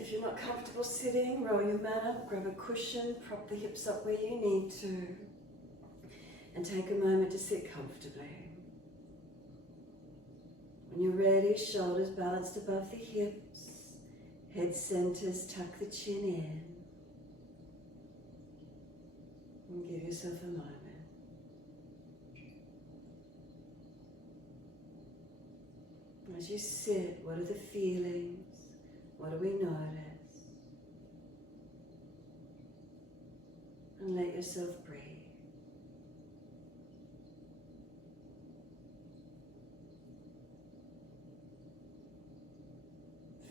If you're not comfortable sitting, roll your mat up, grab a cushion, prop the hips up where you need to, and take a moment to sit comfortably. When you're ready, shoulders balanced above the hips, head centers, tuck the chin in, and give yourself a moment. As you sit, what are the feelings? What do we notice? And let yourself breathe.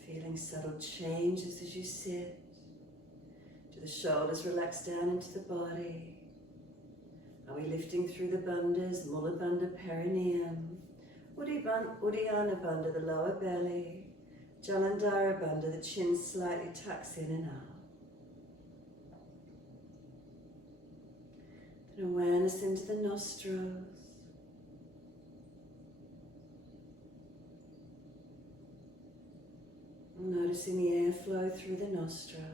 Feeling subtle changes as you sit. Do the shoulders relax down into the body? Are we lifting through the bandhas, Mula Bandha perineum? Uddiyana Bandha, the lower belly. Jalandhara Bandha, the chin slightly tucks in and out. Then awareness into the nostrils. Noticing the airflow through the nostrils.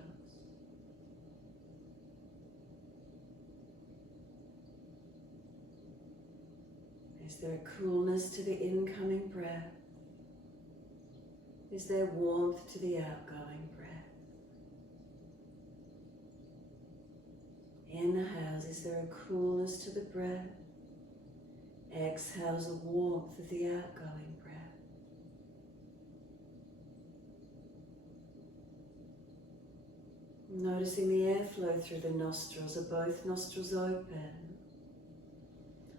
Is there a coolness to the incoming breath? Is there warmth to the outgoing breath? Inhales, is there a coolness to the breath? Exhales, a warmth of the outgoing breath. Noticing the airflow through the nostrils. Are both nostrils open?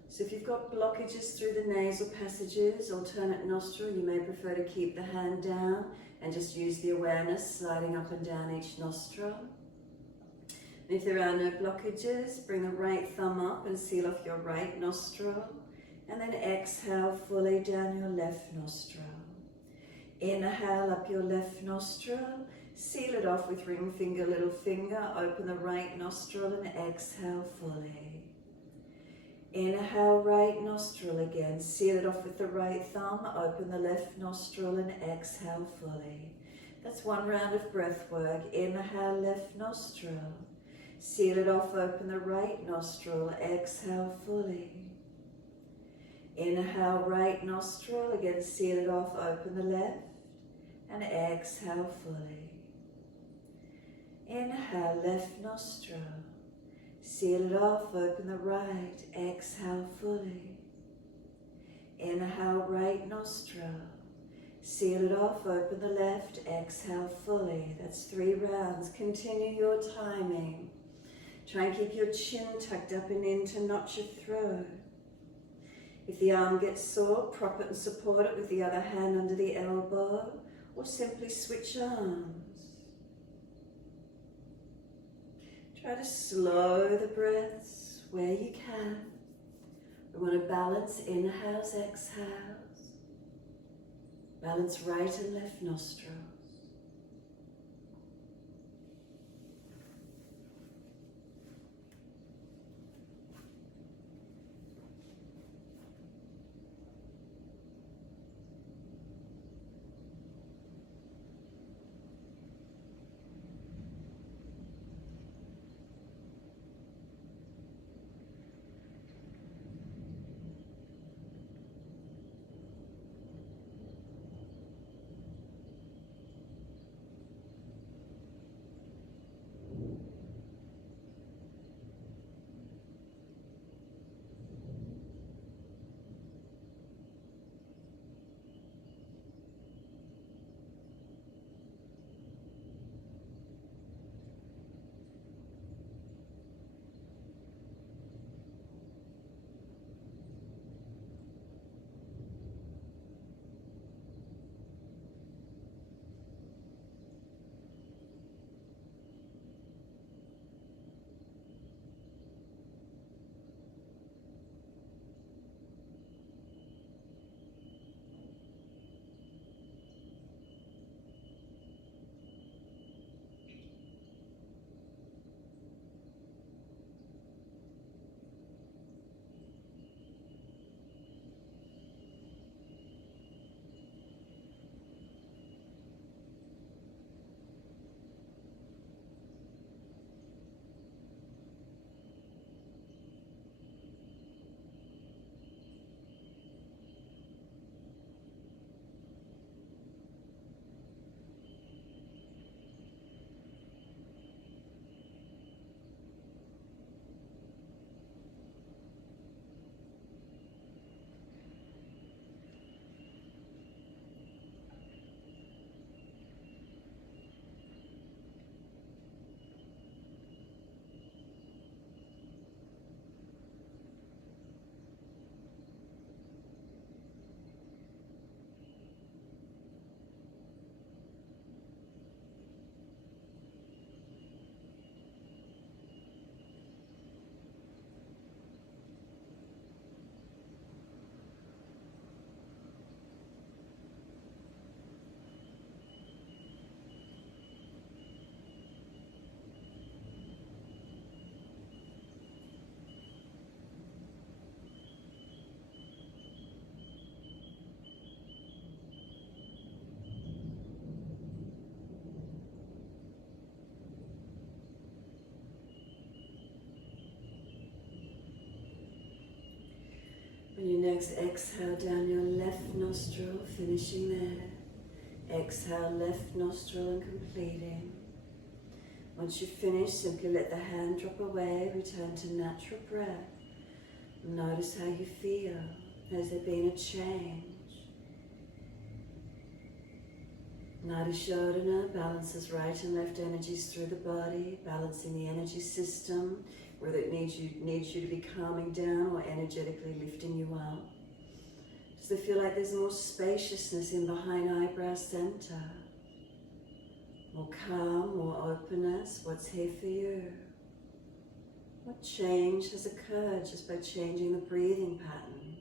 So if you've got blockages through the nasal passages, alternate nostril, you may prefer to keep the hand down and just use the awareness sliding up and down each nostril. And if there are no blockages, bring the right thumb up and seal off your right nostril. And then exhale fully down your left nostril. Inhale up your left nostril. Seal it off with ring finger, little finger. Open the right nostril and exhale fully. Inhale, right nostril again. Seal it off with the right thumb. Open the left nostril and exhale fully. That's one round of breath work. Inhale, left nostril. Seal it off, open the right nostril. Exhale fully. Inhale, right nostril. Again, seal it off, open the left. And exhale fully. Inhale, left nostril. Seal it off, open the right, exhale fully. Inhale, right nostril. Seal it off, open the left, exhale fully. That's 3 rounds. Continue your timing. Try and keep your chin tucked up and in to notch your throat. If the arm gets sore, prop it and support it with the other hand under the elbow, or simply switch arms. Try to slow the breaths where you can. We want to balance inhales, exhales. Balance right and left nostrils. next exhale down your left nostril, finishing there. Exhale, left nostril and completing. Once you've finished, simply let the hand drop away, return to natural breath. Notice how you feel. Has there been a change? Nadi Shodhana balances right and left energies through the body, balancing the energy system, whether it needs you to be calming down or energetically lifting you up. Does it feel like there's more spaciousness in behind eyebrow center? More calm, more openness? What's here for you? What change has occurred just by changing the breathing pattern?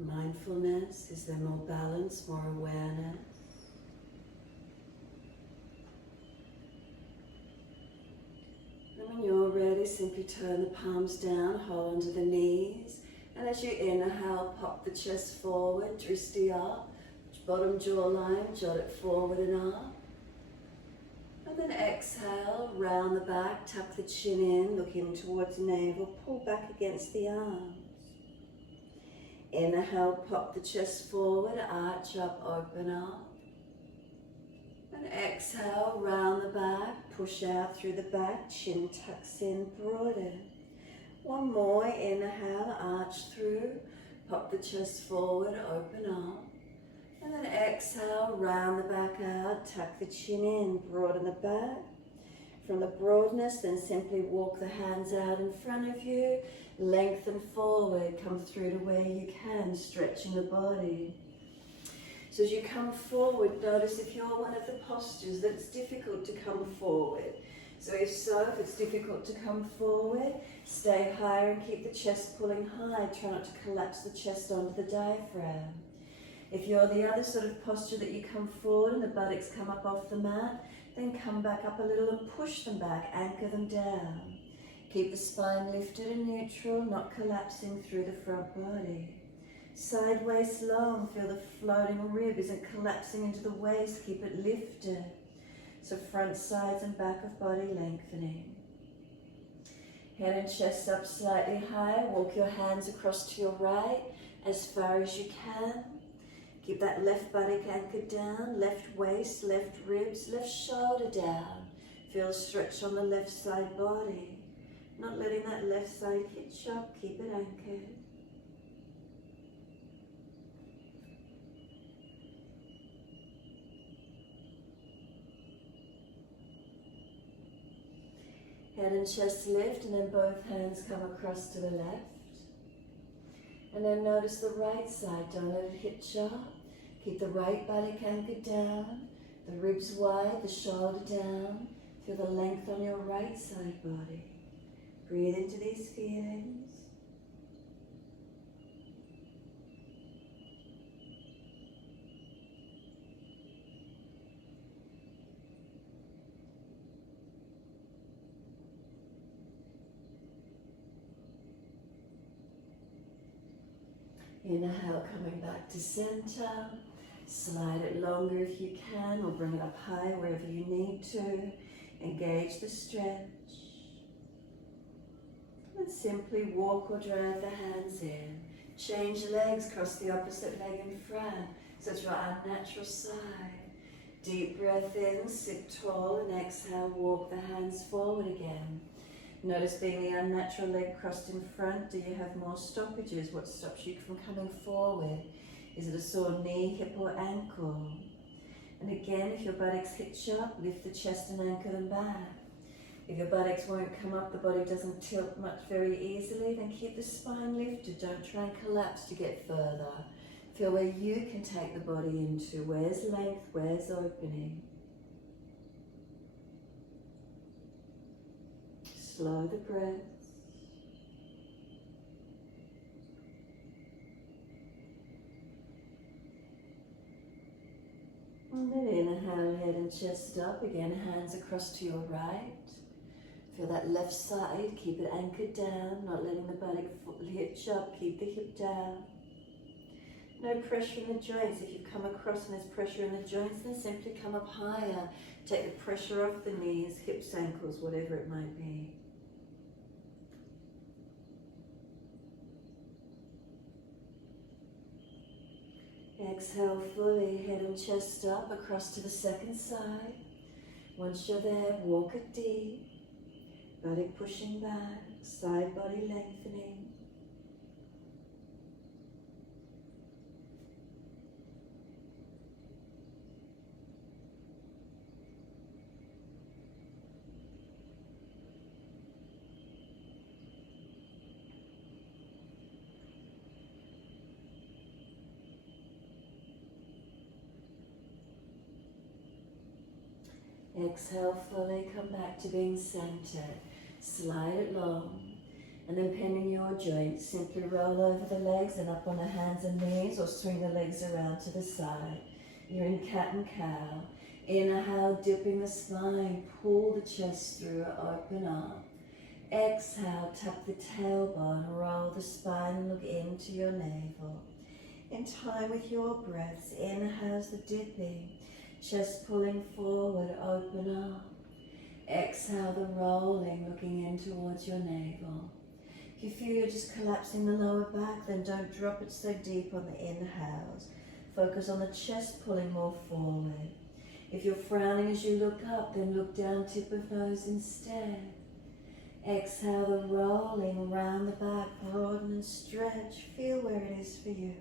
Mindfulness, is there more balance, more awareness? And when you're ready, simply turn the palms down, hold onto the knees. And as you inhale, pop the chest forward, dristi up, bottom jawline, jot it forward and up. And then exhale, round the back, tuck the chin in, look in towards navel, pull back against the arms. Inhale, pop the chest forward, arch up, open up. And exhale, round the back, push out through the back, chin tucks in, broaden. One more, inhale, arch through, pop the chest forward, open up. And then exhale, round the back out, tuck the chin in, broaden the back. From the broadness, then simply walk the hands out in front of you, lengthen forward, come through to where you can, stretching the body. So as you come forward, notice if you're one of the postures that it's difficult to come forward. So if it's difficult to come forward, stay higher and keep the chest pulling high. Try not to collapse the chest onto the diaphragm. If you're the other sort of posture that you come forward and the buttocks come up off the mat, then come back up a little and push them back, anchor them down. Keep the spine lifted and neutral, not collapsing through the front body. Sideways long, feel the floating rib isn't collapsing into the waist, keep it lifted. So front, sides and back of body lengthening. Head and chest up slightly higher, walk your hands across to your right as far as you can. Keep that left buttock anchored down, left waist, left ribs, left shoulder down. Feel a stretch on the left side body. Not letting that left side hitch up, keep it anchored. Head and chest lift, and then both hands come across to the left. And then notice the right side, don't let it hitch up. Keep the right buttock anchored down, the ribs wide, the shoulder down. Feel the length on your right side body. Breathe into these feelings. Inhale, coming back to center. Slide it longer if you can, or bring it up high wherever you need to. Engage the stretch. And simply walk or drag the hands in. Change legs, cross the opposite leg in front, so it's your unnatural side. Deep breath in, sit tall, and exhale, walk the hands forward again. Notice being the unnatural leg crossed in front, do you have more stoppages? What stops you from coming forward? Is it a sore knee, hip or ankle? And again, if your buttocks hitch up, lift the chest and anchor them back. If your buttocks won't come up, the body doesn't tilt much very easily, then keep the spine lifted. Don't try and collapse to get further. Feel where you can take the body into. Where's length, where's opening? Slow the breath. And then inhale, head and chest up. Again, hands across to your right. Feel that left side, keep it anchored down, not letting the buttock hitch up, keep the hip down. No pressure in the joints. If you come across and there's pressure in the joints, then simply come up higher. Take the pressure off the knees, hips, ankles, whatever it might be. Exhale fully, head and chest up, across to the second side. Once you're there, walk it deep. Body pushing back, side body lengthening. Exhale fully, come back to being centered. Slide it long. And then bending your joints, simply roll over the legs and up on the hands and knees, or swing the legs around to the side. You're in cat and cow. Inhale, dipping the spine, pull the chest through, open up. Exhale, tuck the tailbone, roll the spine, look into your navel. In time with your breaths, inhale's the dipping, chest pulling forward, open up. Exhale the rolling, looking in towards your navel. If you feel you're just collapsing the lower back, then don't drop it so deep on the inhales. Focus on the chest pulling more forward. If you're frowning as you look up, then look down, tip of nose instead. Exhale the rolling, round the back, broaden and stretch. Feel where it is for you.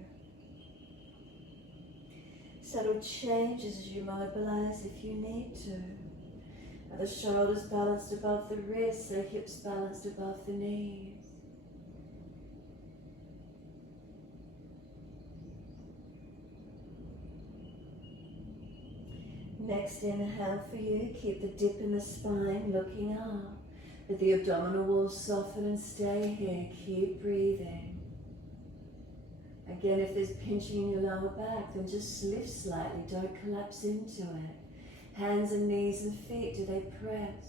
Subtle changes as you mobilize if you need to. Are the shoulders balanced above the wrists, the hips balanced above the knees? Next inhale for you, keep the dip in the spine, looking up. Let the abdominal walls soften and stay here, keep breathing. Again, if there's pinching in your lower back, then just lift slightly, don't collapse into it. Hands and knees and feet, do they press?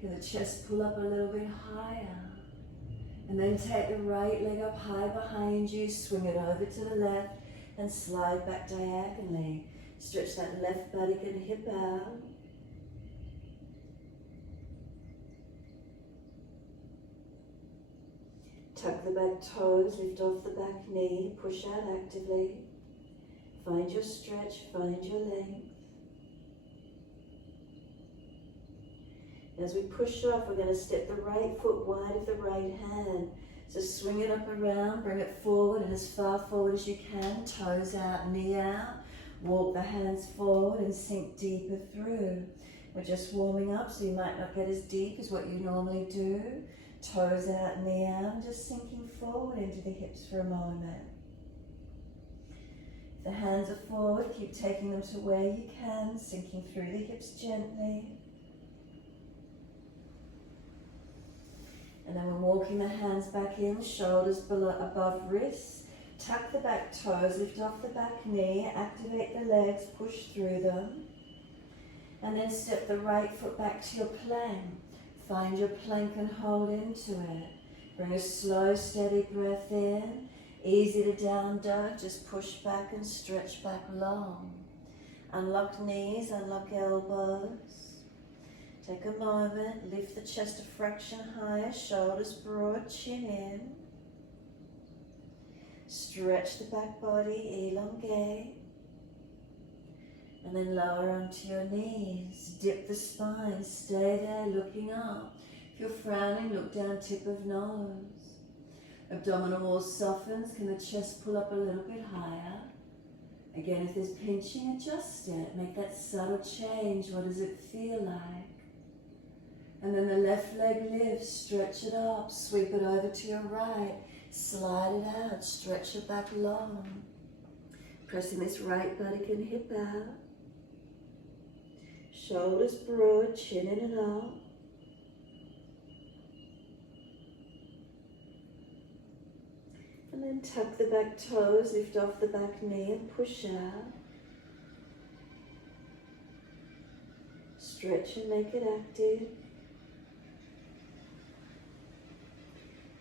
Can the chest pull up a little bit higher? And then take the right leg up high behind you, swing it over to the left and slide back diagonally. Stretch that left buttock and hip out. Tuck the back toes, lift off the back knee, push out actively. Find your stretch, find your length. As we push off, we're going to step the right foot wide of the right hand. So swing it up around, bring it forward and as far forward as you can, toes out, knee out. Walk the hands forward and sink deeper through. We're just warming up, so you might not get as deep as what you normally do. Toes out, knee out, and just sinking forward into the hips for a moment. If the hands are forward, keep taking them to where you can, sinking through the hips gently. And then we're walking the hands back in, shoulders below, above wrists. Tuck the back toes, lift off the back knee, activate the legs, push through them. And then step the right foot back to your plank. Find your plank and hold into it. Bring a slow, steady breath in. Easy to down dog, just push back and stretch back long. Unlock knees, unlock elbows. Take a moment, lift the chest a fraction higher, shoulders broad, chin in. Stretch the back body, elongate. And then lower onto your knees. Dip the spine, stay there looking up. If you're frowning, look down, tip of nose. Abdominal wall softens, can the chest pull up a little bit higher? Again, if there's pinching, adjust it. Make that subtle change. What does it feel like? And then the left leg lifts, stretch it up, sweep it over to your right. Slide it out, stretch it back long. Pressing this right buttock and hip out. Shoulders broad, chin in and out. And then tuck the back toes, lift off the back knee and push out. Stretch and make it active.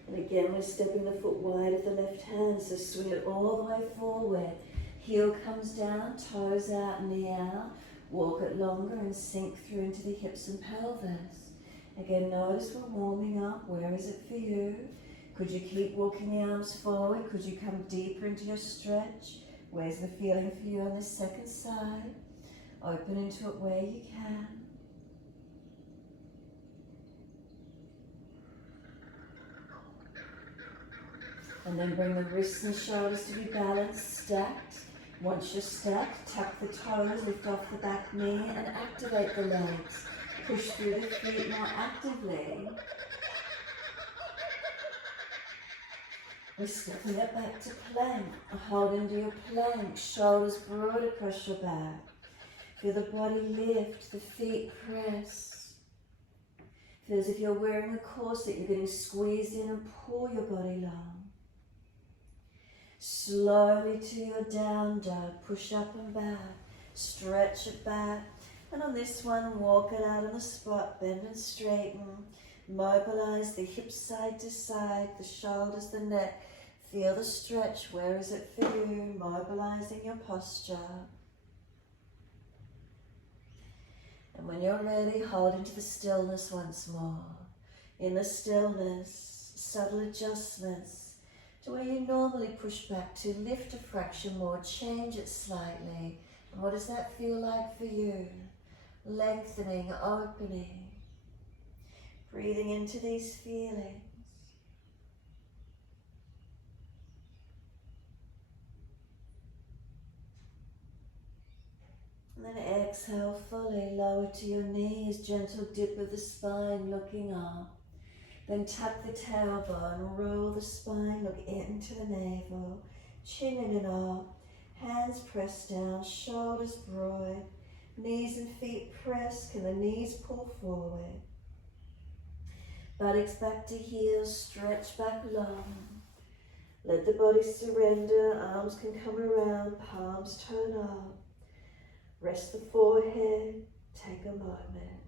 And Again, we're stepping the foot wide of the left hand, so swing it all the way forward. Heel comes down, toes out, knee out. Walk it longer and sink through into the hips and pelvis. Again, notice we're warming up. Where is it for you? Could you keep walking the arms forward? Could you come deeper into your stretch? Where's the feeling for you on the second side? Open into it where you can. And then bring the wrists and shoulders to be balanced, stacked. Once you're stacked, tuck the toes, lift off the back knee and activate the legs. Push through the feet more actively. We're stepping it back to plank. Hold into your plank, shoulders broad across your back. Feel the body lift, the feet press. Feel as if you're wearing a corset, you're getting squeezed in and pull your body long. Slowly to your down dog, push up and back, stretch it back, and on this one, walk it out on the spot, bend and straighten, mobilize the hips side to side, the shoulders, the neck, feel the stretch, where is it for you, mobilizing your posture. And when you're ready, hold into the stillness once more. In the stillness, subtle adjustments, to where you normally push back to, lift a fraction more, change it slightly. And what does that feel like for you? Lengthening, opening, breathing into these feelings. And then exhale fully, lower to your knees, gentle dip of the spine, looking up. Then tuck the tailbone, roll the spine, look into the navel, chin in and up, hands pressed down, shoulders broad, knees and feet pressed, can the knees pull forward. Buttocks back to heels, stretch back long. Let the body surrender, arms can come around, palms turn up. Rest the forehead, take a moment.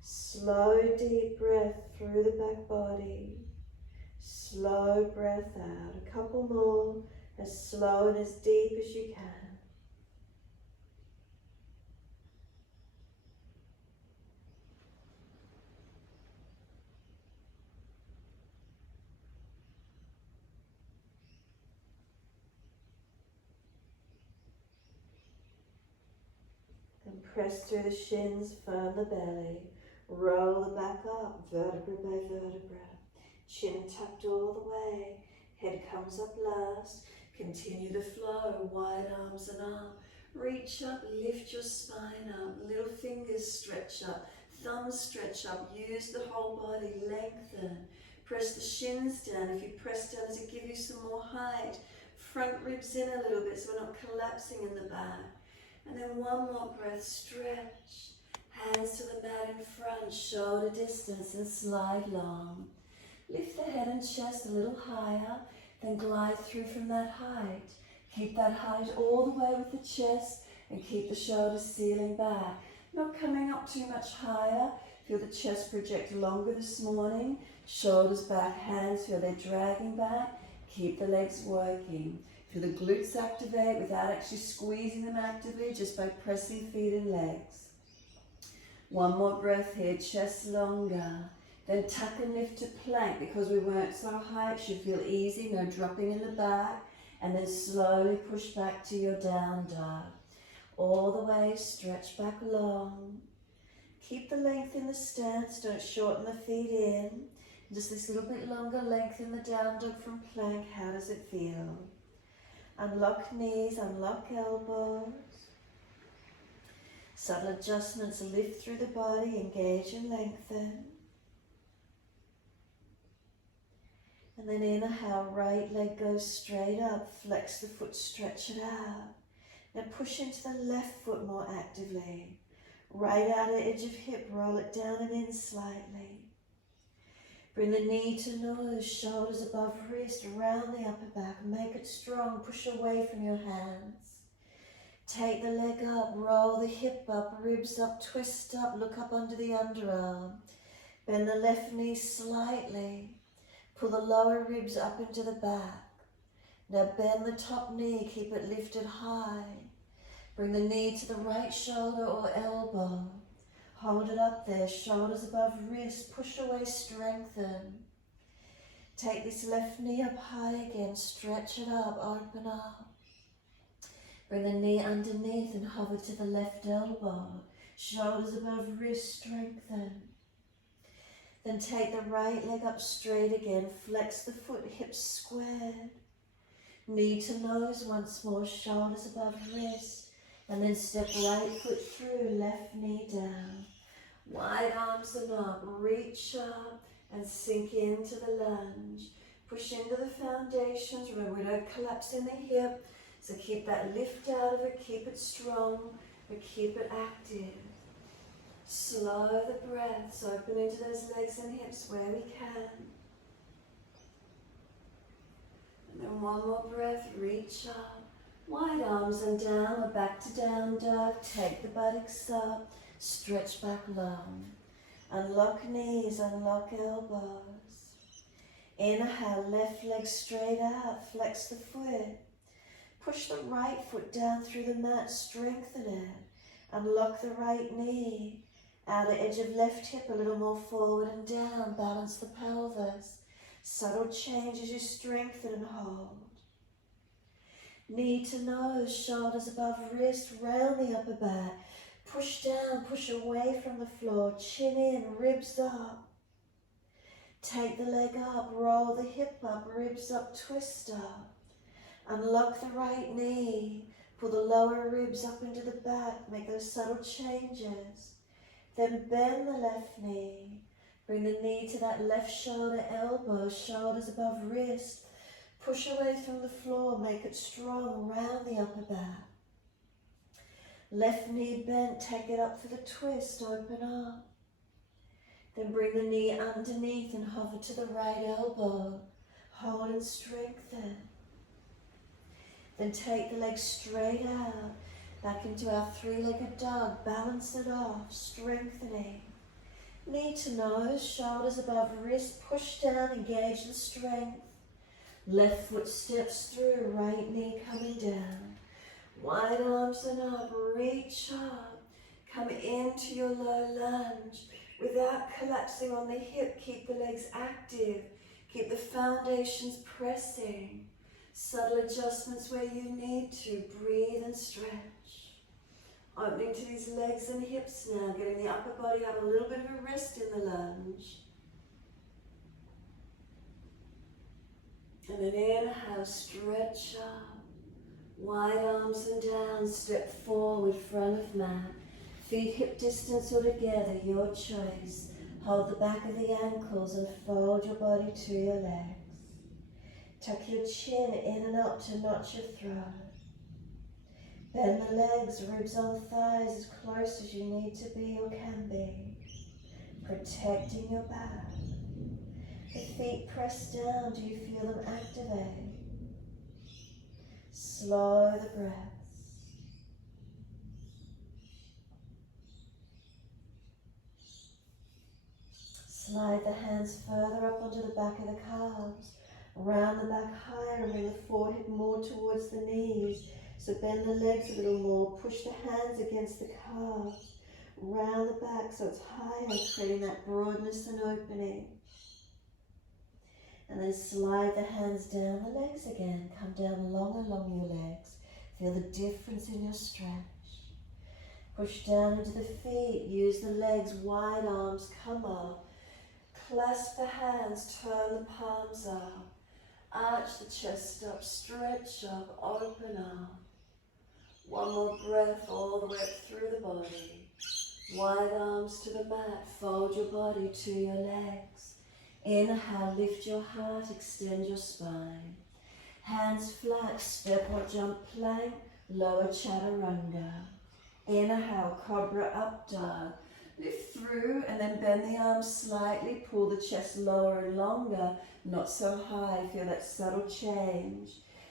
Slow deep breath through the back body. Slow breath out. A couple more, as slow and as deep as you can. And press through the shins, firm the belly. Roll the back up, vertebra by vertebra. Chin tucked all the way. Head comes up last. Continue the flow, wide arms and up. Reach up, lift your spine up. Little fingers stretch up. Thumbs stretch up. Use the whole body, lengthen. Press the shins down. If you press down, does it give you some more height? Front ribs in a little bit so we're not collapsing in the back. And then one more breath, stretch. Hands to the mat in front, shoulder distance and slide long. Lift the head and chest a little higher, then glide through from that height. Keep that height all the way with the chest and keep the shoulders sealing back. Not coming up too much higher. Feel the chest project longer this morning. Shoulders back, hands feel they're dragging back. Keep the legs working. Feel the glutes activate without actually squeezing them actively, just by pressing feet and legs. One more breath here, chest longer. Then tuck and lift to plank. Because we weren't so high, it should feel easy, no dropping in the back. And then slowly push back to your down dog. All the way, stretch back long. Keep the length in the stance, don't shorten the feet in. Just this little bit longer length in the down dog from plank. How does it feel? Unlock knees, unlock elbows. Subtle adjustments, lift through the body, engage and lengthen. And then inhale, right leg goes straight up, flex the foot, stretch it out. Now push into the left foot more actively. Right outer edge of hip, roll it down and in slightly. Bring the knee to nose, shoulders above wrist, round the upper back, make it strong, push away from your hands. Take the leg up, roll the hip up, ribs up, twist up, look up under the underarm. Bend the left knee slightly. Pull the lower ribs up into the back. Now bend the top knee, keep it lifted high. Bring the knee to the right shoulder or elbow. Hold it up there, shoulders above wrist, push away, strengthen. Take this left knee up high again, stretch it up, open up. Bring the knee underneath and hover to the left elbow. Shoulders above wrist, strengthen. Then take the right leg up straight again, flex the foot, hips squared. Knee to nose once more, shoulders above wrist. And then step right foot through, left knee down. Wide arms and up, reach up and sink into the lunge. Push into the foundations. Remember, we don't collapse in the hip. So keep that lift out of it, keep it strong, but keep it active. Slow the breaths, open into those legs and hips where we can. And then one more breath, reach up. Wide arms and down or back to down dog. Take the buttocks up, stretch back long. Unlock knees, unlock elbows. Inhale, left leg straight out, flex the foot. Push the right foot down through the mat, strengthen it. Unlock the right knee. Outer edge of left hip a little more forward and down, balance the pelvis. Subtle change as you strengthen and hold. Knee to nose, shoulders above wrist, round the upper back. Push down, push away from the floor, chin in, ribs up. Take the leg up, roll the hip up, ribs up, twist up. Unlock the right knee, pull the lower ribs up into the back, make those subtle changes. Then bend the left knee, bring the knee to that left shoulder, elbow, shoulders above wrist. Push away from the floor, make it strong, round the upper back. Left knee bent, take it up for the twist, open up. Then bring the knee underneath and hover to the right elbow. Hold and strengthen. Then take the leg straight out, back into our three-legged dog. Balance it off, strengthening. Knee to nose, shoulders above wrist, push down, engage the strength. Left foot steps through, right knee coming down. Wide arms and up, reach up. Come into your low lunge. Without collapsing on the hip, keep the legs active. Keep the foundations pressing. Subtle adjustments where you need to. Breathe and stretch. Opening to these legs and hips now, getting the upper body have a little bit of a rest in the lunge. And then inhale, stretch up. Wide arms and down, step forward, front of mat. Feet hip distance or together, your choice. Hold the back of the ankles and fold your body to your legs. Tuck your chin in and up to notch your throat. Bend the legs, ribs on thighs as close as you need to be or can be. Protecting your back. The feet press down, do you feel them activate? Slow the breaths. Slide the hands further up onto the back of the calves. Round the back higher and bring the forehead more towards the knees. So bend the legs a little more. Push the hands against the calves. Round the back so it's higher, creating that broadness and opening. And then slide the hands down the legs again. Come down long along your legs. Feel the difference in your stretch. Push down into the feet. Use the legs, wide arms, come up. Clasp the hands, turn the palms up. Arch the chest up, stretch up, open up. One more breath all the way up through the body. Wide arms to the mat, fold your body to your legs. Inhale, lift your heart, extend your spine. Hands flat, step or jump plank, lower chaturanga. Inhale, cobra up dog. Lift through and then bend the arms slightly, pull the chest lower and longer, not so high, feel that subtle change.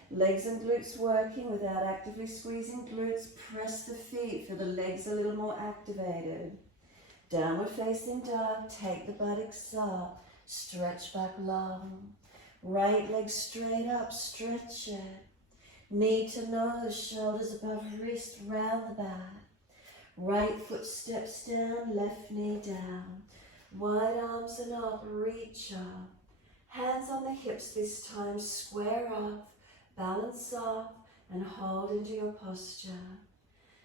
Legs and glutes working without actively squeezing glutes, press the feet, feel the legs a little more activated. Downward facing dog, take the buttocks up, stretch back long. Right leg straight up, stretch it. Knee to nose, shoulders above wrist, round the back. Right foot steps down, left knee down. Wide arms and up, reach up. Hands on the hips this time, square off, balance off, and hold into your posture.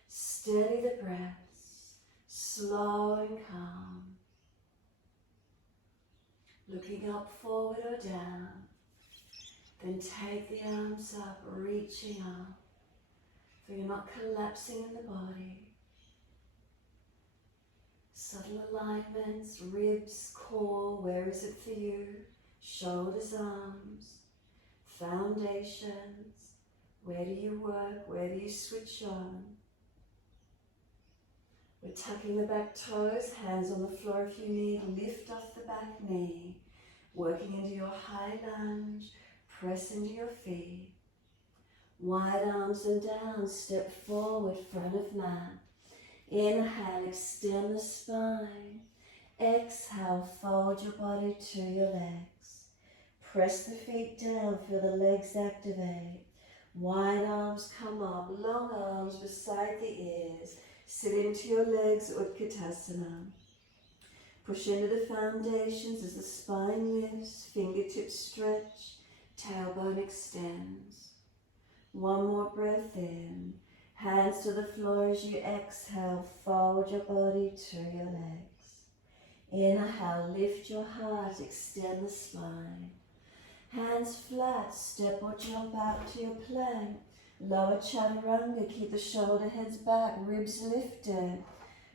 Steady the breaths, slow and calm. Looking up, forward or down. Then take the arms up, reaching up, so you're not collapsing in the body. Subtle alignments, ribs, core, where is it for you? Shoulders, arms, foundations. Where do you work? Where do you switch on? We're tucking the back toes, hands on the floor if you need. Lift off the back knee. Working into your high lunge. Press into your feet. Wide arms and down. Step forward, front of mat. Inhale, extend the spine. Exhale, fold your body to your legs. Press the feet down, feel the legs activate. Wide arms come up, long arms beside the ears. Sit into your legs, Utkatasana. Push into the foundations as the spine lifts, fingertips stretch, tailbone extends. One more breath in. Hands to the floor as you exhale, fold your body to your legs. Inhale, lift your heart, extend the spine. Hands flat, step or jump out to your plank. Lower chaturanga, keep the shoulder heads back, ribs lifted.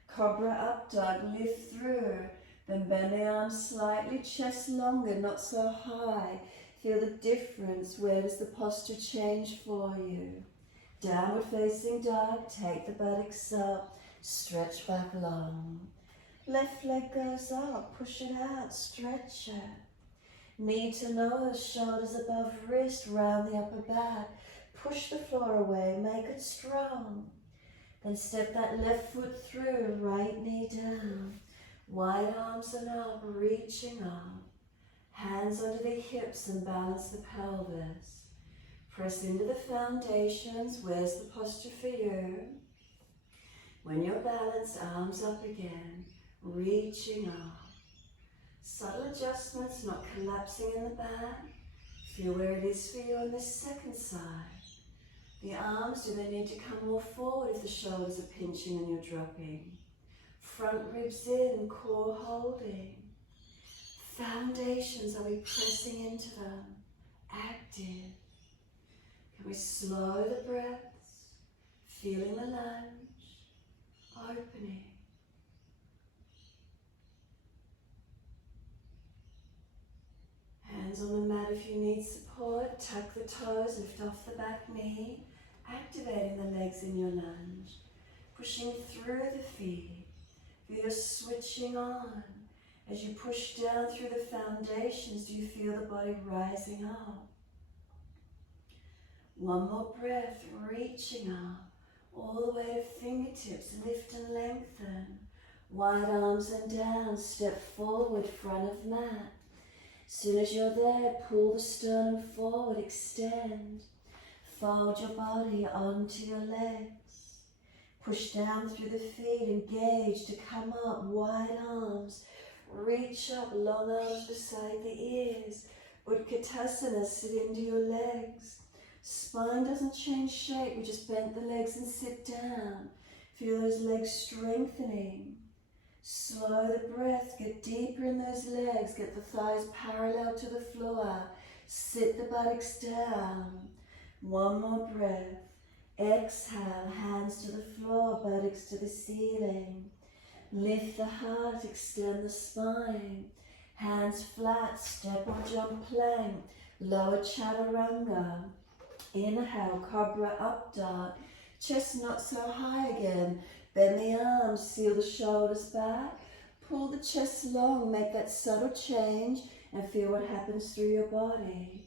Cobra up dog, lift through. Then bend the arms slightly, chest longer, not so high. Feel the difference. Where does the posture change for you? Downward facing dog, take the buttocks up, stretch back long. Left leg goes up, push it out, stretch it. Knee to nose, shoulders above wrist, round the upper back. Push the floor away, make it strong. Then step that left foot through, right knee down. Wide arms and up, reaching up. Hands under the hips and balance the pelvis. Press into the foundations. Where's the posture for you? When you're balanced, arms up again, reaching up. Subtle adjustments, not collapsing in the back. Feel where it is for you on this second side. The arms, do they need to come more forward if the shoulders are pinching and you're dropping? Front ribs in, core holding. Foundations, are we pressing into them? Active. Can we slow the breaths? Feeling the lunge, opening. Hands on the mat if you need support. Tuck the toes, lift off the back knee. Activating the legs in your lunge. Pushing through the feet. Feel you're switching on. As you push down through the foundations, do you feel the body rising up? One more breath, reaching up. All the way to fingertips, lift and lengthen. Wide arms and down, step forward, front of mat. Soon as you're there, pull the sternum forward, extend. Fold your body onto your legs. Push down through the feet, engage to come up, wide arms. Reach up, long arms beside the ears. Utkatasana, sit into your legs. Spine doesn't change shape, we just bend the legs and sit down. Feel those legs strengthening. Slow the breath, get deeper in those legs, get the thighs parallel to the floor. Sit the buttocks down. One more breath. Exhale, hands to the floor, buttocks to the ceiling. Lift the heart, extend the spine. Hands flat, step or jump plank. Lower chaturanga. Inhale, cobra up dog. Chest not so high again. Bend the arms, seal the shoulders back. Pull the chest long, make that subtle change and feel what happens through your body.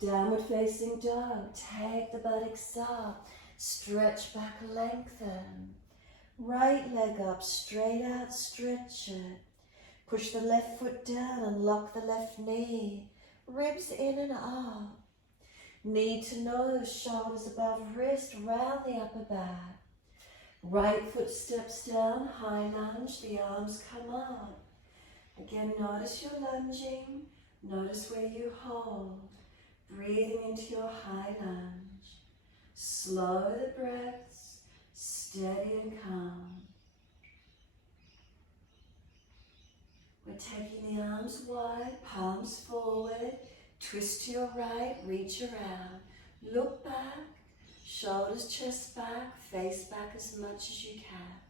Downward facing dog, take the buttocks up. Stretch back, lengthen. Right leg up, straight out, stretch it. Push the left foot down and lock the left knee. Ribs in and up. Knee to nose, shoulders above wrist, round the upper back. Right foot steps down, high lunge, the arms come up. Again, notice you're lunging, notice where you hold. Breathing into your high lunge. Slow the breaths, steady and calm. We're taking the arms wide, palms forward, twist to your right, reach around. Look back, shoulders, chest back, face back as much as you can.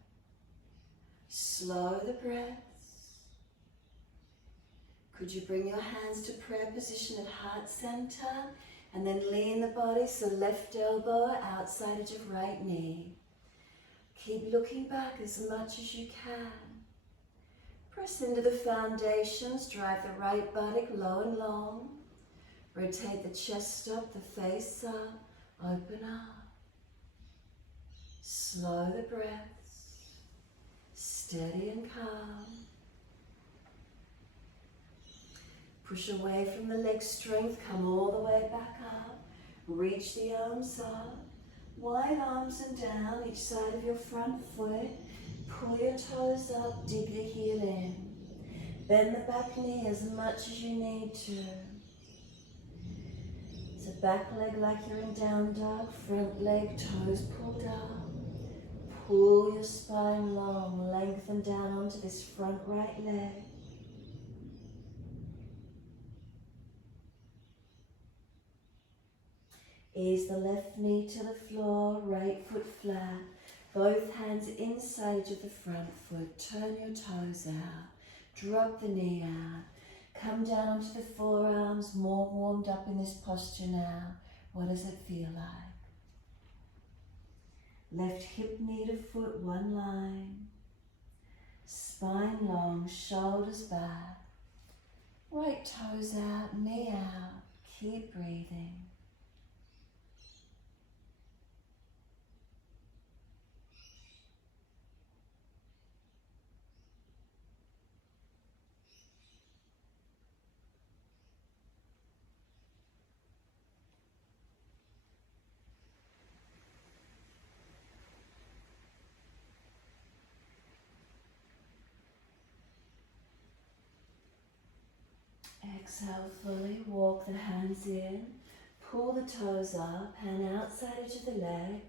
Slow the breaths. Could you bring your hands to prayer position at heart center and then lean the body so left elbow outside edge of right knee. Keep looking back as much as you can. Press into the foundations, drive the right buttock low and long. Rotate the chest up, the face up, open up. Slow the breaths, steady and calm. Push away from the leg strength, come all the way back up. Reach the arms up, wide arms and down each side of your front foot. Pull your toes up, dig the heel in. Bend the back knee as much as you need to. So back leg like you're in down dog, front leg, toes pulled up. Pull your spine long, lengthen down onto this front right leg. Ease the left knee to the floor, right foot flat. Both hands inside of the front foot. Turn your toes out. Drop the knee out. Come down onto the forearms, more warmed up in this posture now. What does it feel like? Left hip, knee to foot, one line. Spine long, shoulders back. Right toes out, knee out. Keep breathing. Exhale fully, walk the hands in, pull the toes up, hand outside edge of the leg,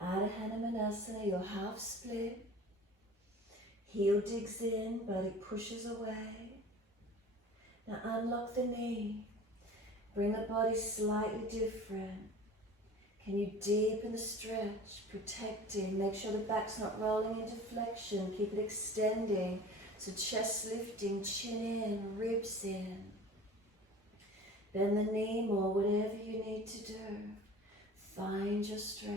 Ardha Hanumanasana, your half split. Heel digs in, body pushes away. Now unlock the knee, bring the body slightly different. Can you deepen the stretch, protecting, make sure the back's not rolling into flexion, keep it extending. So chest lifting, chin in, ribs in. Bend the knee more, whatever you need to do. Find your stretch.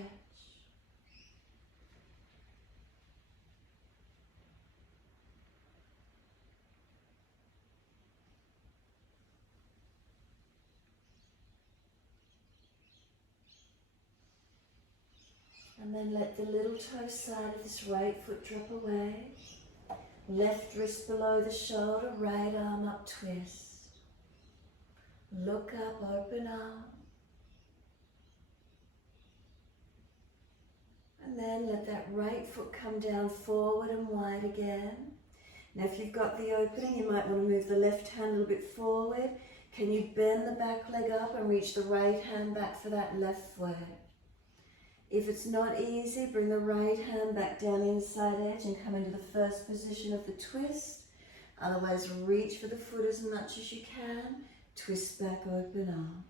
And then let the little toe side of this right foot drop away. Left wrist below the shoulder, right arm up, twist. Look up, open up. And then let that right foot come down forward and wide again. Now if you've got the opening, you might want to move the left hand a little bit forward. Can you bend the back leg up and reach the right hand back for that left foot? If it's not easy, bring the right hand back down inside edge and come into the first position of the twist. Otherwise, reach for the foot as much as you can. Twist back, open up.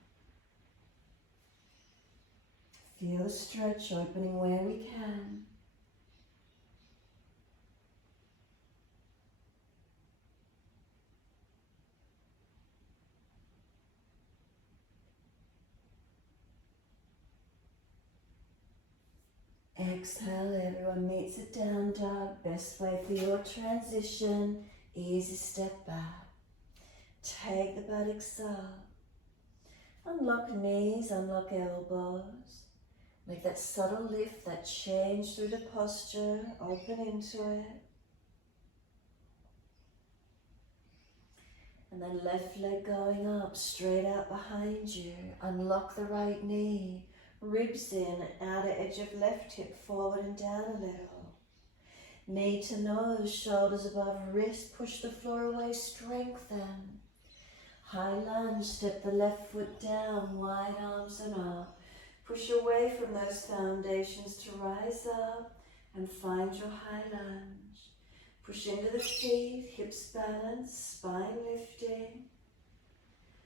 Feel the stretch, opening where we can. Exhale, everyone meets at down dog. Best way for your transition, easy step back. Take the buttocks up. Unlock knees, unlock elbows. Make that subtle lift, that change through the posture, open into it. And then left leg going up, straight out behind you. Unlock the right knee. Ribs in, outer edge of left hip forward and down a little. Knee to nose, shoulders above wrist. Push the floor away, strengthen. High lunge, step the left foot down, wide arms and up. Push away from those foundations to rise up and find your high lunge. Push into the feet, hips balanced, spine lifting.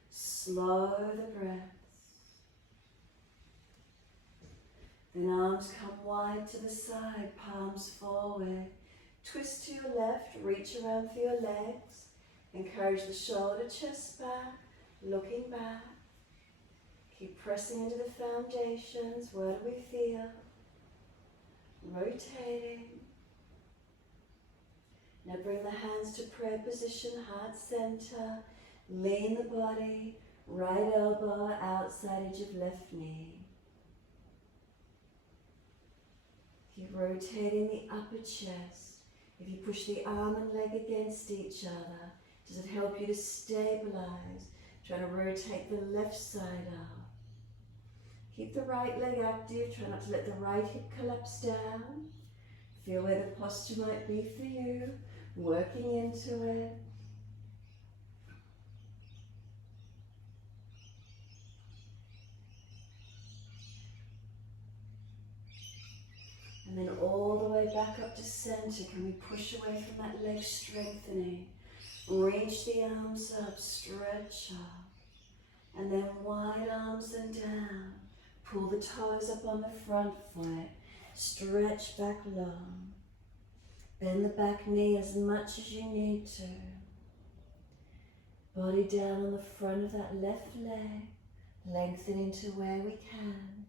Slow the breaths. Then arms come wide to the side, palms forward. Twist to your left, reach around for your legs. Encourage the shoulder, chest back, looking back. Keep pressing into the foundations. Where do we feel? Rotating. Now bring the hands to prayer position, heart center. Lean the body, right elbow, outside edge of left knee. Keep rotating the upper chest. If you push the arm and leg against each other, does it help you to stabilize? Try to rotate the left side up. Keep the right leg active. Try not to let the right hip collapse down. Feel where the posture might be for you. Working into it. And then all the way back up to center. Can we push away from that leg, strengthening? Reach the arms up, stretch up. And then wide arms and down. Pull the toes up on the front foot. Stretch back long. Bend the back knee as much as you need to. Body down on the front of that left leg. Lengthening to where we can.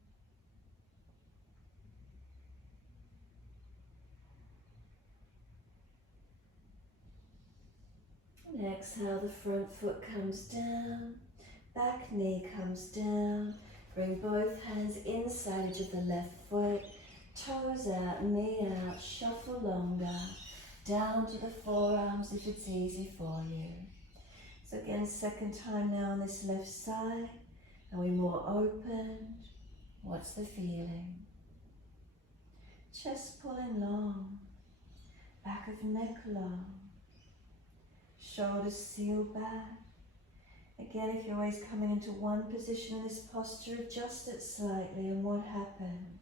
And exhale, the front foot comes down. Back knee comes down. Bring both hands inside edge of the left foot. Toes out, knee out, shuffle longer, down to the forearms if it's easy for you. So again, second time now on this left side. Are we more open? What's the feeling? Chest pulling long, back of neck long, shoulders seal back. Again, if you're always coming into one position in this posture, adjust it slightly and what happens?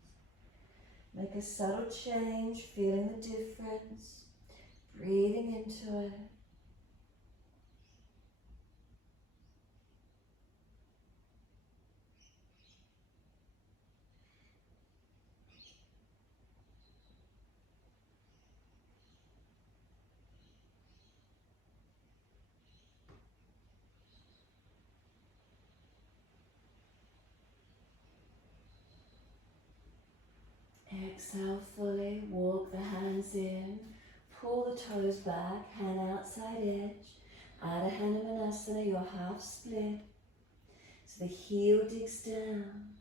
Make a subtle change, feeling the difference, breathing into it. Exhale fully, walk the hands in, pull the toes back, hand outside edge, Adho Manasana, your half split. So the heel digs down,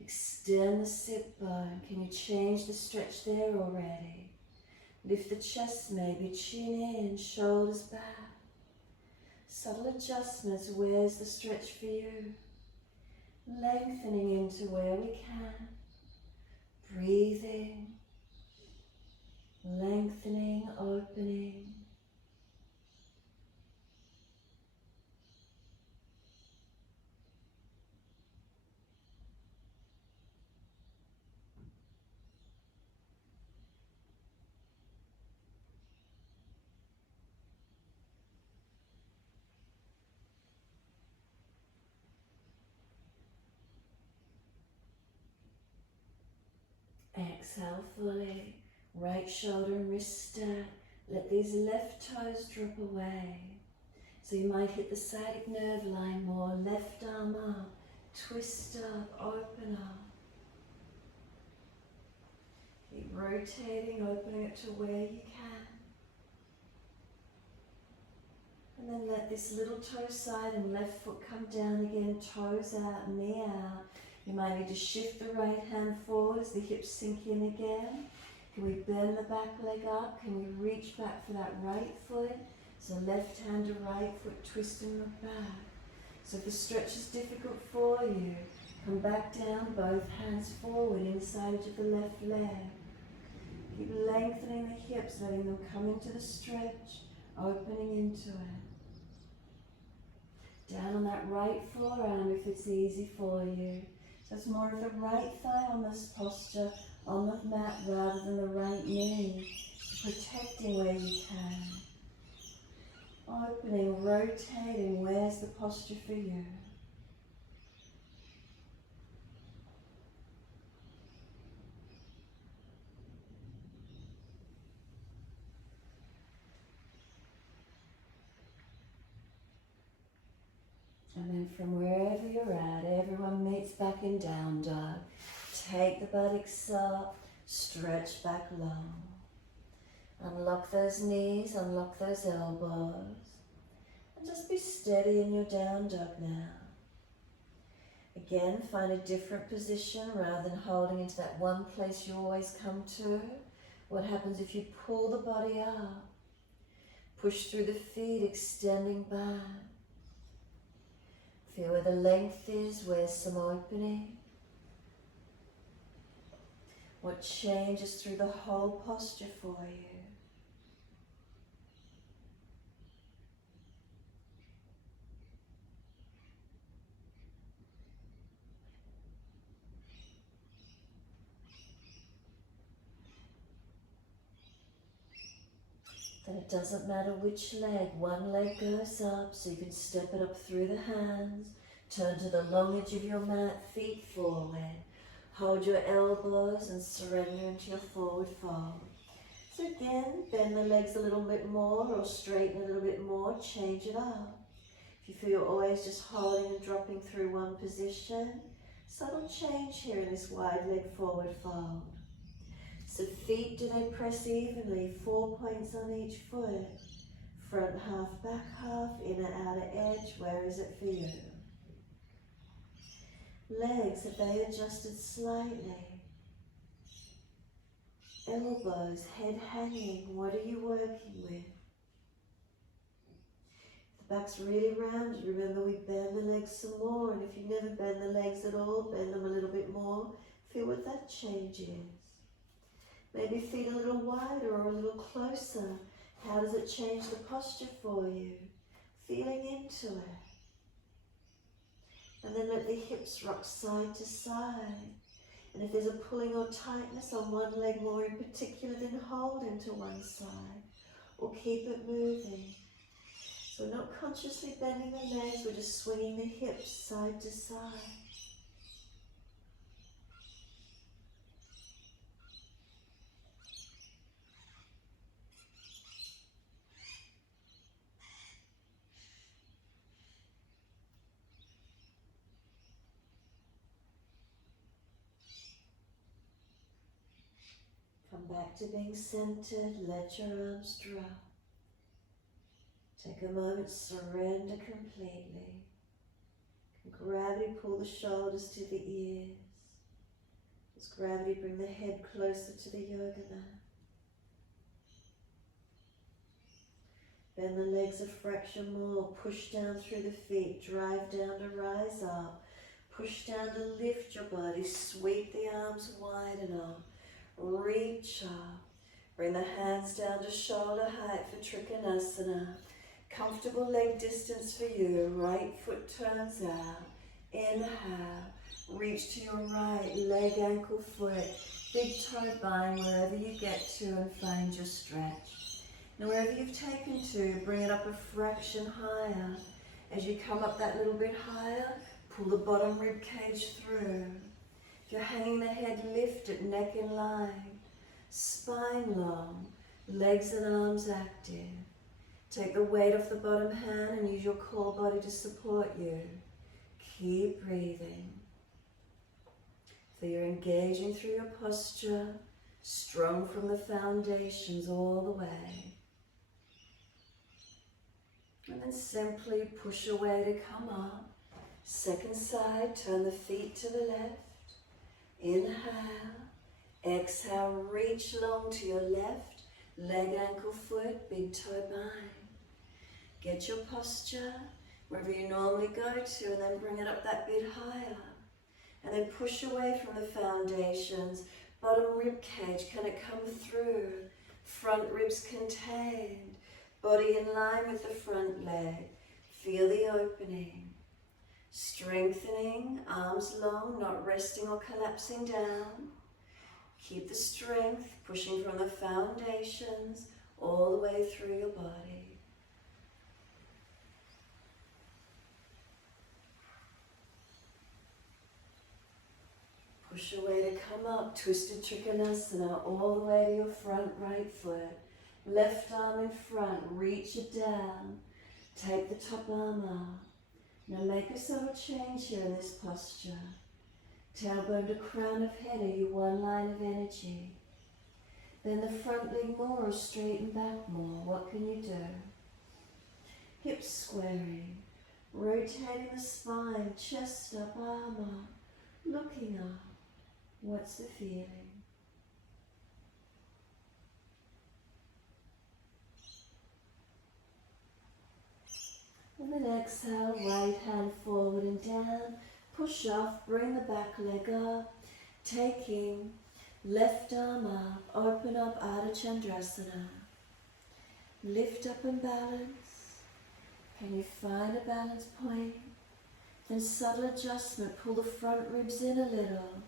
extend the sit bone. Can you change the stretch there already? Lift the chest maybe, chin in, shoulders back. Subtle adjustments, where's the stretch for you? Lengthening into where we can. Breathing, lengthening, opening. Exhale fully, right shoulder and wrist stack. Let these left toes drop away. So you might hit the sciatic nerve line more, left arm up, twist up, open up. Keep rotating, opening it to where you can. And then let this little toe side and left foot come down again, toes out, knee out. You might need to shift the right hand forward as the hips sink in again. Can we bend the back leg up? Can we reach back for that right foot? So left hand to right foot, twist and look back. So if the stretch is difficult for you, come back down, both hands forward, inside edge of the left leg. Keep lengthening the hips, letting them come into the stretch, opening into it. Down on that right forearm if it's easy for you. So it's more of the right thigh on this posture, on the mat, rather than the right knee. Protecting where you can. Opening, rotating, where's the posture for you? And then from wherever you're at, everyone meets back in down dog. Take the buttocks up, stretch back long. Unlock those knees, unlock those elbows. And just be steady in your down dog now. Again, find a different position rather than holding into that one place you always come to. What happens if you pull the body up? Push through the feet, extending back. Feel where the length is, where's some opening. What changes through the whole posture for you. Then it doesn't matter which leg, one leg goes up, so you can step it up through the hands, turn to the long edge of your mat, feet forward, hold your elbows and surrender into your forward fold. So again, bend the legs a little bit more or straighten a little bit more, change it up. If you feel you're always just holding and dropping through one position, subtle change here in this wide leg forward fold. So feet, do they press evenly? 4 points on each foot. Front half, back half, inner, outer edge. Where is it for you? Legs, have they adjusted slightly? Elbows, head hanging. What are you working with? If the back's really round, remember we bend the legs some more. And if you never bend the legs at all, bend them a little bit more. Feel what that change is. Maybe feet a little wider or a little closer. How does it change the posture for you? Feeling into it. And then let the hips rock side to side. And if there's a pulling or tightness on one leg more in particular, then hold into one side. Or keep it moving. So we're not consciously bending the legs, we're just swinging the hips side to side. Come back to being centered, let your arms drop. Take a moment, surrender completely. Gravity, pull the shoulders to the ears. As gravity, bring the head closer to the yoga mat. Bend the legs a fraction more, push down through the feet, drive down to rise up. Push down to lift your body, sweep the arms wide enough. Reach up, bring the hands down to shoulder height for Trikonasana. Comfortable leg distance for you, right foot turns out. Inhale, reach to your right, leg, ankle, foot, big toe bind wherever you get to and find your stretch. Now wherever you've taken to, bring it up a fraction higher. As you come up that little bit higher, pull the bottom rib cage through. If you're hanging the head, lift it, neck in line, spine long, legs and arms active. Take the weight off the bottom hand and use your core body to support you. Keep breathing. So you're engaging through your posture, strong from the foundations all the way. And then simply push away to come up. Second side, turn the feet to the left. Inhale, exhale, reach long to your left, leg, ankle, foot, big toe bind. Get your posture wherever you normally go to, and then bring it up that bit higher. And then push away from the foundations. Bottom rib cage, can it come through? Front ribs contained. Body in line with the front leg. Feel the opening. Strengthening, arms long, not resting or collapsing down. Keep the strength, pushing from the foundations all the way through your body. Push away to come up, twisted Trikonasana, all the way to your front right foot. Left arm in front, reach it down. Take the top arm up. Now make a subtle change here in this posture. Tailbone to crown of head, are you one line of energy? Bend the front leg more or straighten back more. What can you do? Hips squaring. Rotating the spine, chest up, arm up. Looking up. What's the feeling? And then exhale, right hand forward and down. Push off, bring the back leg up. Taking left arm up, open up Ardha Chandrasana. Lift up and balance. Can you find a balance point? Then subtle adjustment, pull the front ribs in a little.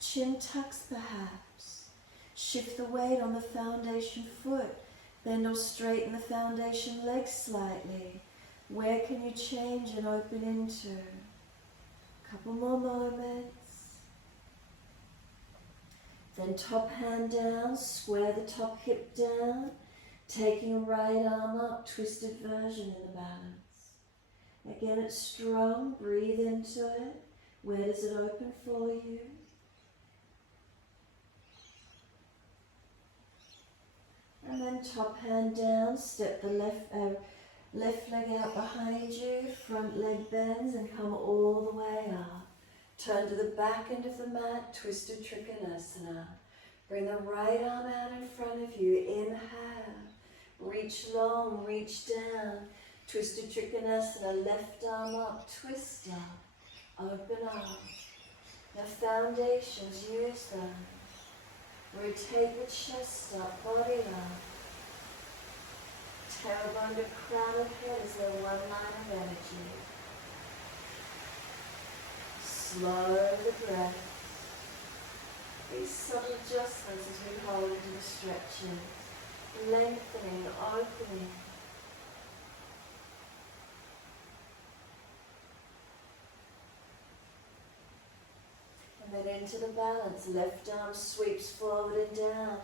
Chin tucks perhaps. Shift the weight on the foundation foot. Bend or straighten the foundation leg slightly. Where can you change and open into? Couple more moments. Then top hand down, square the top hip down. Taking right arm up, twisted version in the balance. Again, it's strong, breathe into it. Where does it open for you? And then top hand down, step the left leg out behind you, front leg bends and come all the way up. Turn to the back end of the mat, twisted Trikonasana. Bring the right arm out in front of you, inhale. Reach long, reach down. Twisted Trikonasana, left arm up, twist up, open up. Now foundations, use them. Rotate the chest up, body up. Tailbone to crown of head is there one line of energy. Slow the breath. These subtle adjustments as we hold into the stretches. Lengthening, opening. And then into the balance. Left arm sweeps forward and down.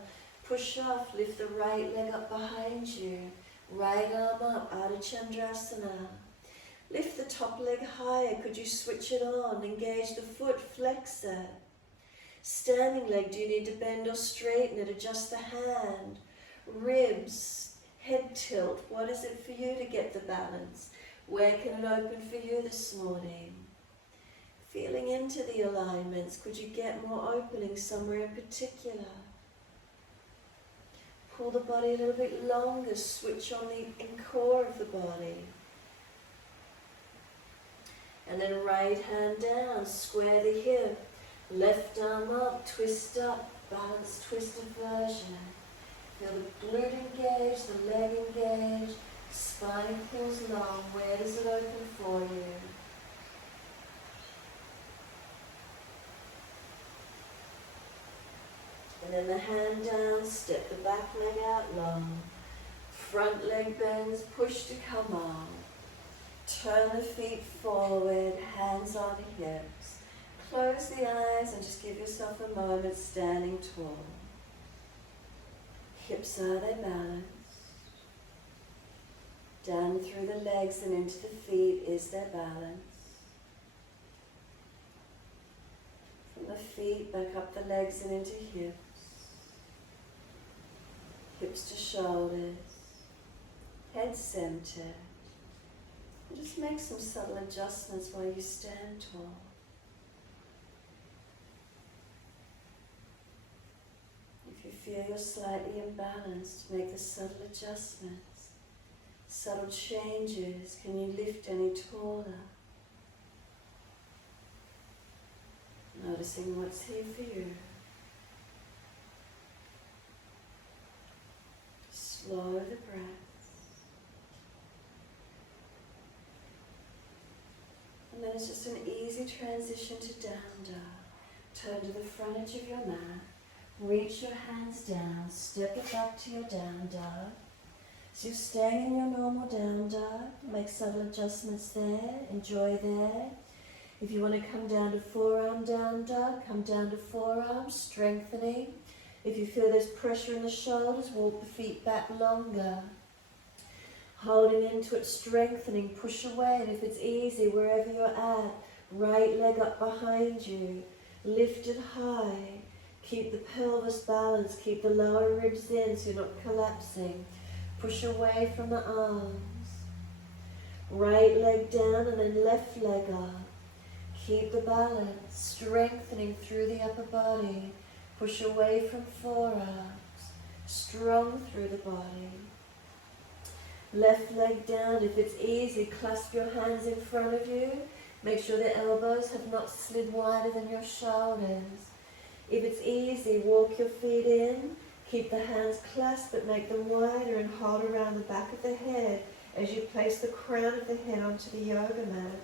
Push off, lift the right leg up behind you. Right arm up, Ardha Chandrasana. Lift the top leg higher. Could you switch it on? Engage the foot, flex it. Standing leg, do you need to bend or straighten it? Adjust the hand. Ribs, head tilt. What is it for you to get the balance? Where can it open for you this morning? Feeling into the alignments. Could you get more opening somewhere in particular? Pull the body a little bit longer, switch on the core of the body. And then right hand down, square the hip. Left arm up, twist up, balance twisted version. Feel the glute engage, the leg engage, spine pulls long. Where does it open for you? And then the hand down, step the back leg out long. Front leg bends, push to come on. Turn the feet forward, hands on hips. Close the eyes and just give yourself a moment standing tall. Hips, are they balanced? Down through the legs and into the feet, is there balance? From the feet, back up the legs and into hips. Hips to shoulders, head centered. And just make some subtle adjustments while you stand tall. If you feel you're slightly imbalanced, make the subtle adjustments. Subtle changes. Can you lift any taller? Noticing what's here for you. Slow the breath. And then it's just an easy transition to down dog. Turn to the front edge of your mat. Reach your hands down, step it back to your down dog. So you're staying in your normal down dog. Make subtle adjustments there, enjoy there. If you want to come down to forearm down dog, come down to forearm, strengthening. If you feel there's pressure in the shoulders, walk the feet back longer. Holding into it, strengthening, push away. And if it's easy, wherever you're at, right leg up behind you, lift it high. Keep the pelvis balanced, keep the lower ribs in so you're not collapsing. Push away from the arms. Right leg down and then left leg up. Keep the balance, strengthening through the upper body. Push away from forearms, strong through the body. Left leg down, if it's easy, clasp your hands in front of you. Make sure the elbows have not slid wider than your shoulders. If it's easy, walk your feet in. Keep the hands clasped, but make them wider and hold around the back of the head as you place the crown of the head onto the yoga mat.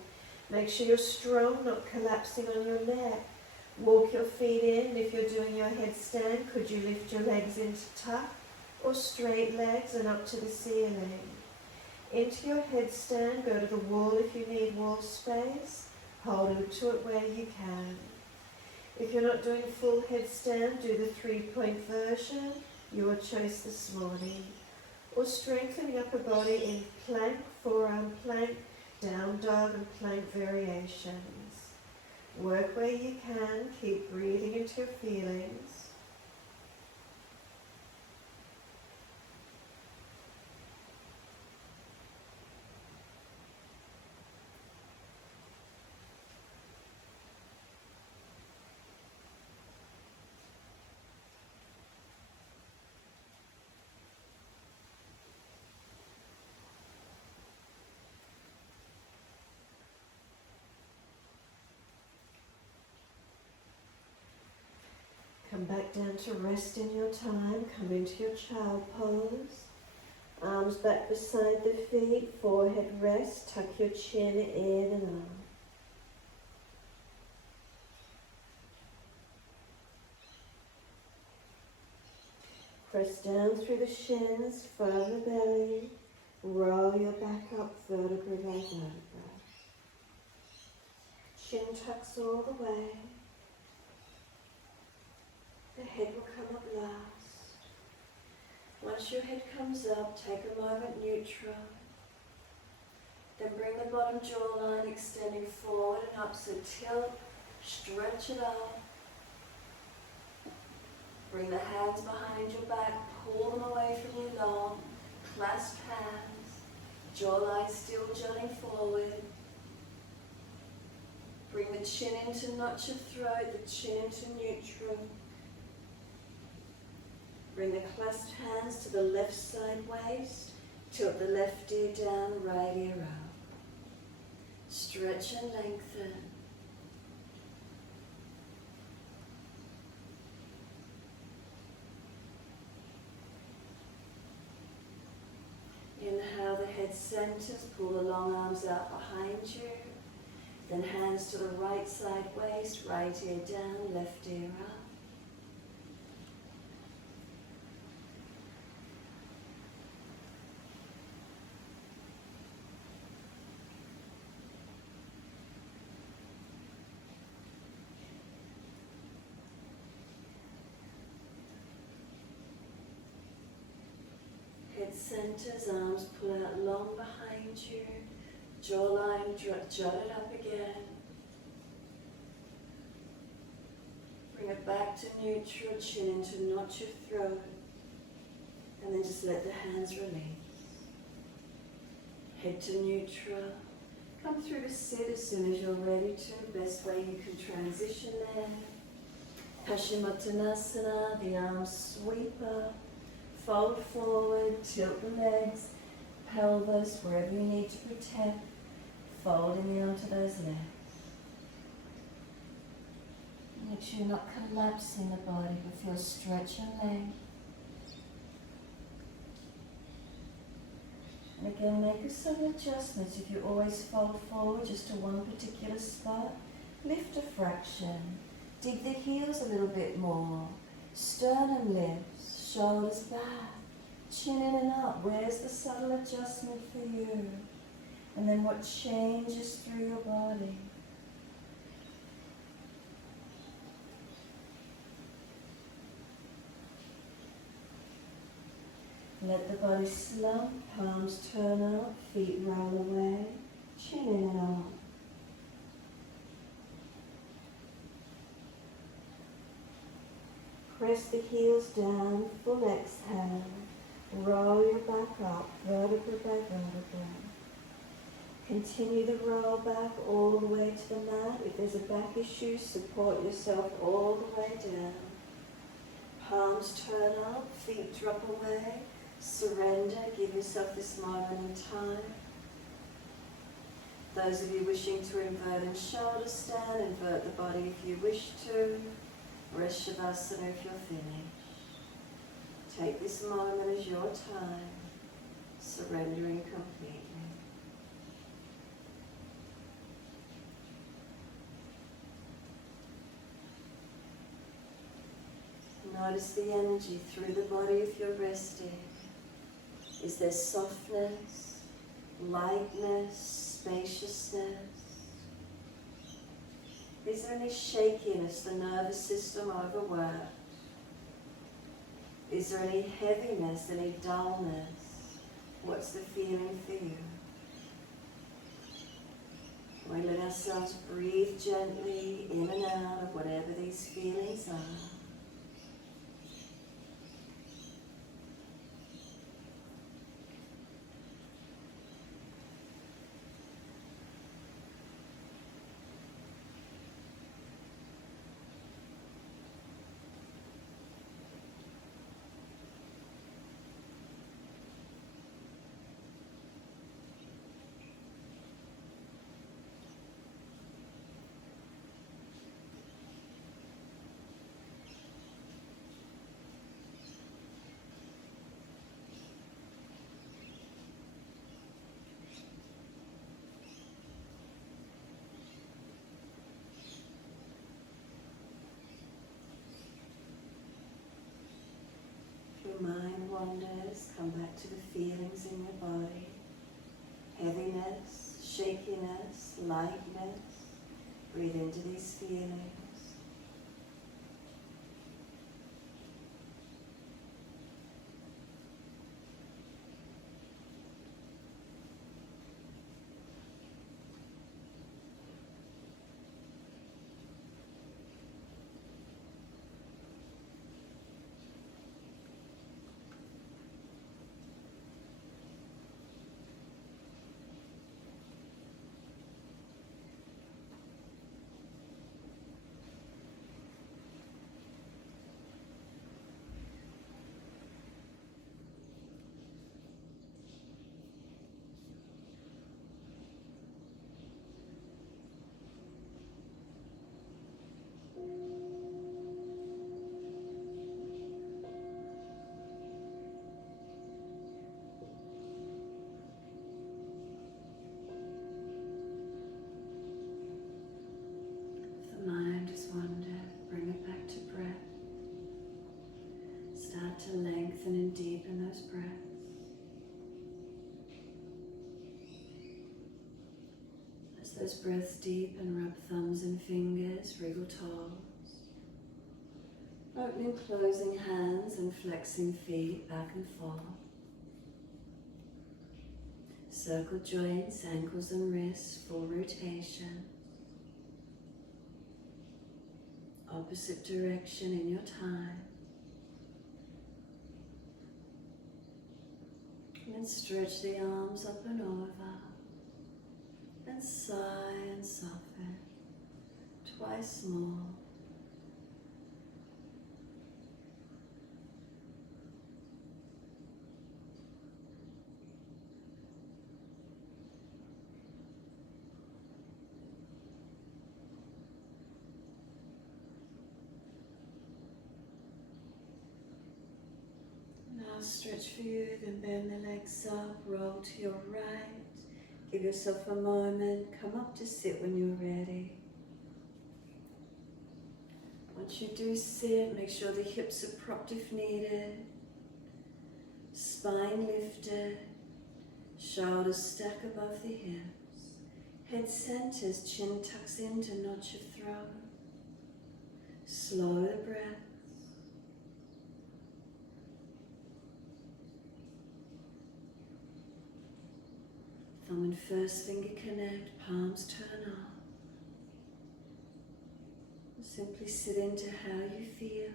Make sure you're strong, not collapsing on your neck. Walk your feet in. If you're doing your headstand, could you lift your legs into tuck or straight legs and up to the ceiling? Into your headstand, go to the wall if you need wall space. Hold to it where you can. If you're not doing full headstand, do the 3-point version, your choice this morning. Or strengthening upper body in plank, forearm plank, down dog and plank variations. Work where you can, keep breathing into your feelings. Come back down to rest in your time. Come into your child pose. Arms back beside the feet, forehead rest. Tuck your chin in and up. Press down through the shins, firm the belly. Roll your back up, vertebra by vertebra. Chin tucks all the way. The head will come up last. Once your head comes up, take a moment neutral. Then bring the bottom jawline extending forward and up, so tilt, stretch it up. Bring the hands behind your back, pull them away from you long, clasp hands, jawline still jutting forward. Bring the chin into notch of throat, the chin into neutral. Bring the clasped hands to the left side waist. Tilt the left ear down, right ear up. Stretch and lengthen. Inhale, the head centers, pull the long arms out behind you. Then hands to the right side waist, right ear down, left ear up. Head centers, arms pull out long behind you, jawline jutted up again. Bring it back to neutral, chin into notch of throat, and then just let the hands release. Head to neutral. Come through to sit as soon as you're ready to. Best way you can transition there. Paschimottanasana, the arms sweep up. Fold forward, tilt the legs, pelvis, wherever you need to protect, folding the onto those legs. Make sure you're not collapsing the body, but feel stretch and length. And again, make a subtle adjustments. If you always fold forward just to one particular spot, lift a fraction. Dig the heels a little bit more. Sternum lifts, shoulders back, chin in and up. Where's the subtle adjustment for you? And then what changes through your body? Let the body slump, palms turn up, feet roll away, chin in and up. Press the heels down, full exhale. Roll your back up, vertebra by vertebra. Continue the roll back all the way to the mat. If there's a back issue, support yourself all the way down. Palms turn up, feet drop away. Surrender, give yourself this moment in time. Those of you wishing to invert in shoulder stand, invert the body if you wish to. Rest Shavasana if you're finished. Take this moment as your time, surrendering completely. Notice the energy through the body if you're resting. Is there softness, lightness, spaciousness? Is there any shakiness, the nervous system overworked? Is there any heaviness, any dullness? What's the feeling for you? We let ourselves breathe gently in and out of whatever these feelings are. Mind wanders, come back to the feelings in your body. Heaviness, shakiness, lightness. Breathe into these feelings. To lengthen and deepen those breaths. As those breaths deepen, rub thumbs and fingers, wriggle toes. Opening, closing hands and flexing feet back and forth. Circle joints, ankles and wrists, full rotation. Opposite direction in your time. And stretch the arms up and over, and sigh and soften, twice more. last stretch for you, then bend the legs up, roll to your right. Give yourself a moment, come up to sit when you're ready. Once you do sit, make sure the hips are propped if needed. Spine lifted, shoulders stack above the hips. Head centers, chin tucks in to notch your throat. Slow the breath. Thumb and first finger connect, palms turn up. Simply sit into how you feel.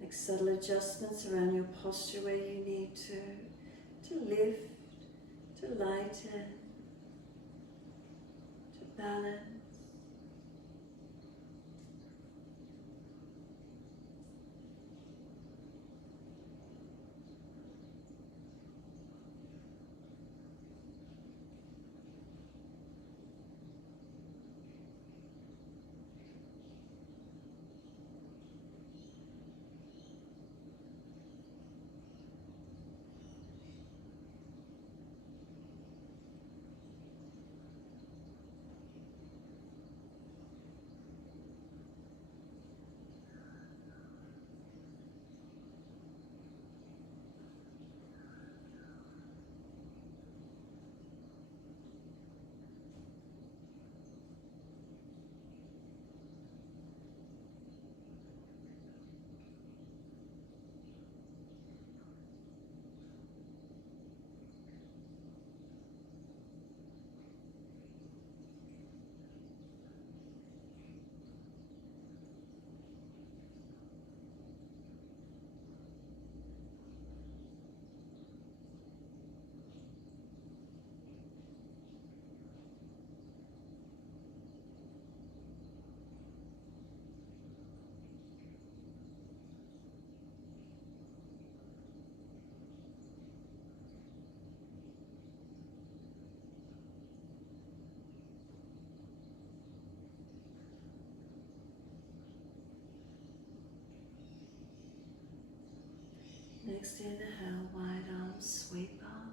Make subtle adjustments around your posture where you need to lift, to lighten, to balance. Next, inhale, wide arms, sweep up.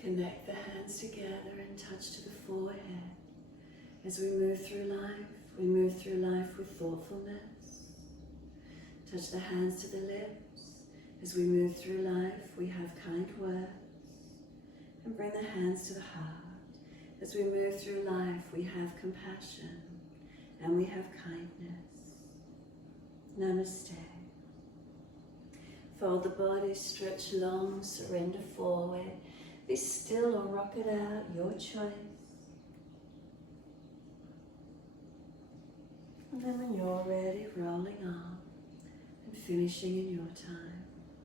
Connect the hands together and touch to the forehead. As we move through life with thoughtfulness. Touch the hands to the lips. As we move through life, we have kind words. And bring the hands to the heart. As we move through life, we have compassion and we have kindness. Namaste. Fold the body, stretch long, surrender forward. Be still or rock it out, your choice. And then when you're ready, rolling on and finishing in your time.